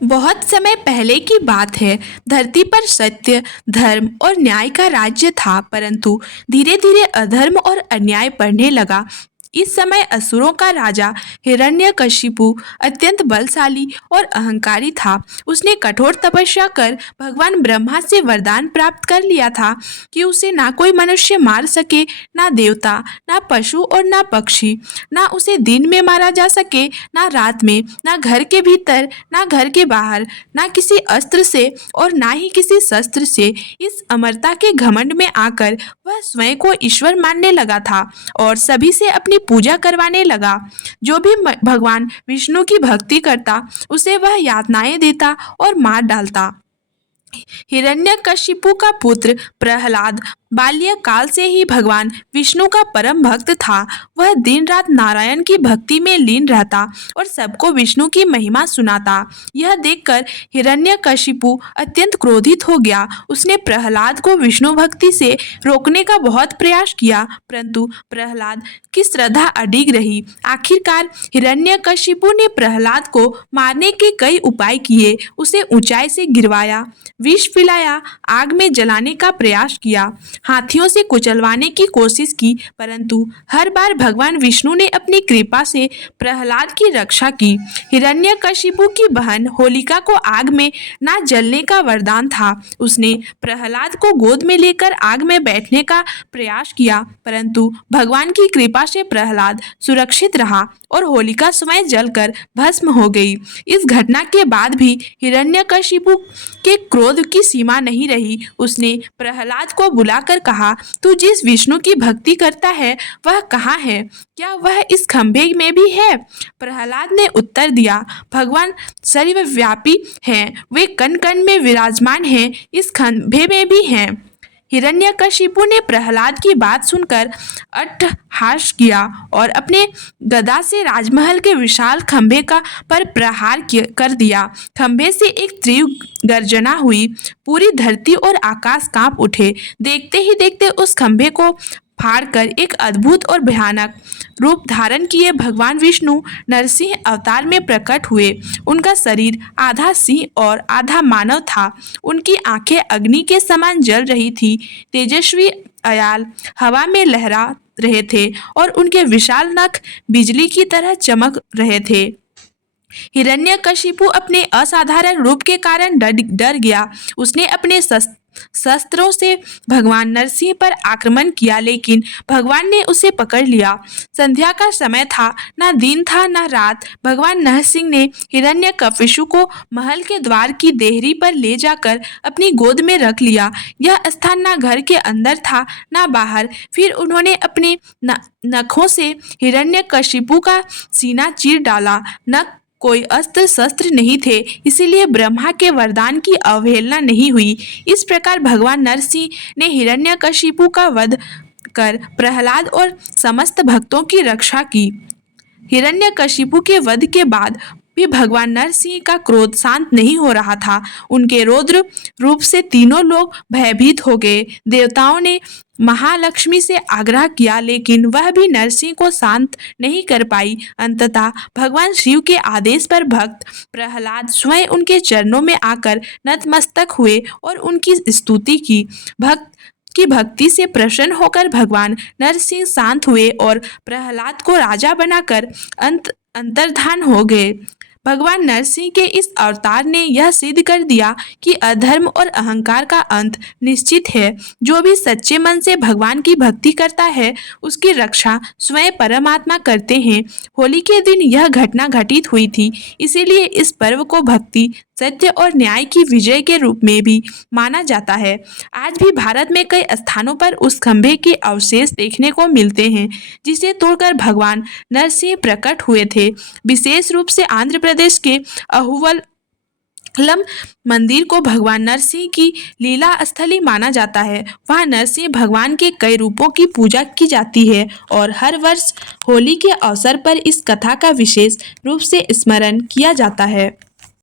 बहुत समय पहले की बात है। धरती पर सत्य, धर्म और न्याय का राज्य था, परंतु धीरे धीरे अधर्म और अन्याय बढ़ने लगा। इस समय असुरों का राजा हिरण्यकशिपु अत्यंत बलशाली और अहंकारी था। उसने कठोर तपस्या कर भगवान ब्रह्मा से वरदान प्राप्त कर लिया था कि उसे ना कोई मनुष्य मार सके, ना देवता, ना पशु और ना पक्षी। ना उसे दिन में मारा जा सके, ना रात में, ना घर के भीतर, ना घर के बाहर, ना किसी अस्त्र से और ना ही किसी शस्त्र से। इस अमरता के घमंड में आकर वह स्वयं को ईश्वर मानने लगा था और सभी से अपनी पूजा करवाने लगा। जो भी भगवान विष्णु की भक्ति करता, उसे वह यातनाएं देता और मार डालता। हिरण्यकशिपु का पुत्र प्रहलाद बाल्यकाल से ही भगवान विष्णु का परम भक्त था। वह दिन रात नारायण की भक्ति में लीन रहता और सबको विष्णु की महिमा सुनाता। यह देखकर हिरण्यकशिपु अत्यंत क्रोधित हो गया। उसने प्रहलाद को विष्णु भक्ति से रोकने का बहुत प्रयास किया, परंतु प्रहलाद की श्रद्धा अडिग रही। आखिरकार हिरण्यकशिपु ने प्रहलाद को मारने के कई उपाय किए। उसे ऊंचाई से गिरवाया, विष पिलाया, आग में जलाने का प्रयास किया, हाथियों से कुचलवाने की कोशिश की, परंतु हर बार भगवान विष्णु ने अपनी कृपा से प्रहलाद की रक्षा की। हिरण्यकशिपु की बहन होलिका को आग में ना जलने का वरदान था। उसने प्रहलाद को गोद में लेकर आग में बैठने का प्रयास किया, परंतु भगवान की कृपा से प्रहलाद सुरक्षित रहा और होलिका स्वयं जलकर भस्म हो गई। इस घटना के बाद भी हिरण्यकशिपु के क्रोध की सीमा नहीं रही। उसने प्रहलाद को बुलाकर कहा, तू जिस विष्णु की भक्ति करता है वह कहाँ है? क्या वह इस खंभे में भी है? प्रहलाद ने उत्तर दिया, भगवान सर्वव्यापी हैं, वे कण कण में विराजमान हैं, इस खंभे में भी हैं। हिरण्यकशिपु ने प्रहलाद की बात सुनकर अट्टहास किया और अपने गदा से राजमहल के विशाल खंभे का पर प्रहार कर दिया। खंभे से एक तीव्र गर्जना हुई। पूरी धरती और आकाश कांप उठे। देखते ही देखते उस खंभे को फाड़कर एक अद्भुत और भयानक रूप धारण किए भगवान विष्णु नरसिंह अवतार में प्रकट हुए। उनका शरीर आधा सिंह और आधा मानव था। उनकी आंखें अग्नि के समान जल रही थी। तेजस्वी अयाल हवा में लहरा रहे थे और उनके विशाल नख बिजली की तरह चमक रहे थे। हिरण्यकशिपु अपने असाधारण रूप के कारण डर गया। उसने अपने शस्त्रों से भगवान नरसिंह पर आक्रमण किया, लेकिन भगवान ने उसे पकड़ लिया। संध्या का समय था, ना दिन था ना रात। भगवान नरसिंह ने हिरण्यकशिपु को महल के द्वार की देहरी पर ले जाकर अपनी गोद में रख लिया। यह स्थान ना घर के अंदर था ना बाहर। फिर उन्होंने अपने नखों से हिरण्यकशिपु का सीना चीर डाला। नख कोई अस्त्र शस्त्र नहीं थे, इसीलिए ब्रह्मा के वरदान की अवहेलना नहीं हुई। इस प्रकार भगवान नरसिंह ने हिरण्यकशिपु का वध कर प्रहलाद और समस्त भक्तों की रक्षा की। हिरण्यकशिपु के वध के बाद भी भगवान नरसिंह का क्रोध शांत नहीं हो रहा था। उनके रौद्र रूप से तीनों लोग भयभीत हो गए। देवताओं ने महालक्ष्मी से आग्रह किया, लेकिन वह भी नरसिंह को शांत नहीं कर पाई। अंततः भगवान शिव के आदेश पर भक्त प्रहलाद स्वयं उनके चरणों में आकर नतमस्तक हुए और उनकी स्तुति की। भक्त की भक्ति से प्रसन्न होकर भगवान नरसिंह शांत हुए और प्रहलाद को राजा बनाकर अंतर्धान हो गए। भगवान नरसिंह के इस अवतार ने यह सिद्ध कर दिया कि अधर्म और अहंकार का अंत निश्चित है। जो भी सच्चे मन से भगवान की भक्ति करता है, उसकी रक्षा स्वयं परमात्मा करते हैं। होली के दिन यह घटना घटित हुई थी, इसीलिए इस पर्व को भक्ति, सत्य और न्याय की विजय के रूप में भी माना जाता है। आज भी भारत में कई स्थानों पर उस खंभे के अवशेष देखने को मिलते हैं, जिसे तोड़कर भगवान नरसिंह प्रकट हुए थे। विशेष रूप से आंध्र प्रदेश के अहुवलम मंदिर को भगवान नरसिंह की लीला स्थली माना जाता है। वहाँ नरसिंह भगवान के कई रूपों की पूजा की जाती है और हर वर्ष होली के अवसर पर इस कथा का विशेष रूप से स्मरण किया जाता है।